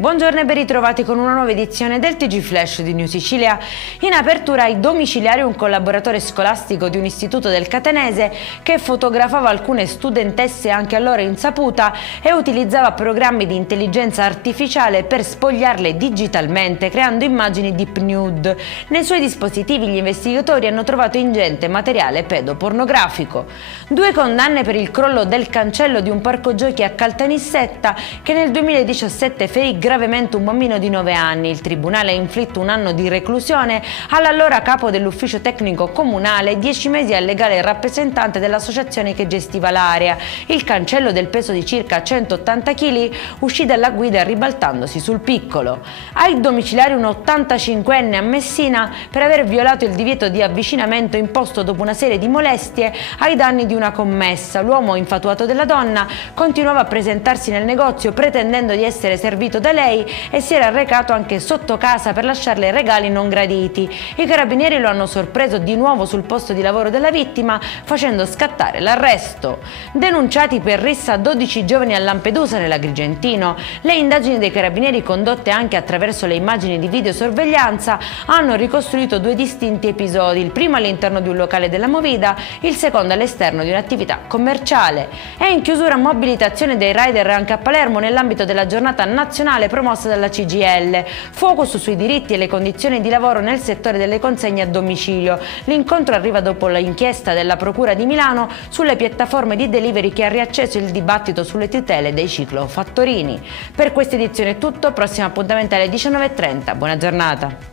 Buongiorno e ben ritrovati con una nuova edizione del TG Flash di New Sicilia. In apertura ai domiciliari un collaboratore scolastico di un istituto del Catanese che fotografava alcune studentesse anche a loro insaputa e utilizzava programmi di intelligenza artificiale per spogliarle digitalmente creando immagini deep nude. Nei suoi dispositivi gli investigatori hanno trovato ingente materiale pedopornografico. 2 condanne per il crollo del cancello di un parco giochi a Caltanissetta che nel 2017 ferì gravemente un bambino di 9 anni. Il tribunale ha inflitto 1 anno di reclusione all'allora capo dell'ufficio tecnico comunale e 10 mesi al legale rappresentante dell'associazione che gestiva l'area. Il cancello del peso di circa 180 kg uscì dalla guida ribaltandosi sul piccolo. Ai domiciliari un 85enne a Messina per aver violato il divieto di avvicinamento imposto dopo una serie di molestie ai danni di una commessa. L'uomo infatuato della donna continuava a presentarsi nel negozio pretendendo di essere servito da lei e si era recato anche sotto casa per lasciarle regali non graditi. I carabinieri lo hanno sorpreso di nuovo sul posto di lavoro della vittima facendo scattare l'arresto. Denunciati per rissa 12 giovani a Lampedusa nell'Agrigentino, le indagini dei carabinieri condotte anche attraverso le immagini di videosorveglianza hanno ricostruito 2 distinti episodi, il primo all'interno di un locale della Movida, il secondo all'esterno di un'attività commerciale. È in chiusura mobilitazione dei rider anche a Palermo nell'ambito della giornata nazionale promossa dalla CGIL, focus sui diritti e le condizioni di lavoro nel settore delle consegne a domicilio. L'incontro arriva dopo l'inchiesta della Procura di Milano sulle piattaforme di delivery che ha riacceso il dibattito sulle tutele dei ciclofattorini. Per questa edizione è tutto, prossimo appuntamento alle 19:30. Buona giornata.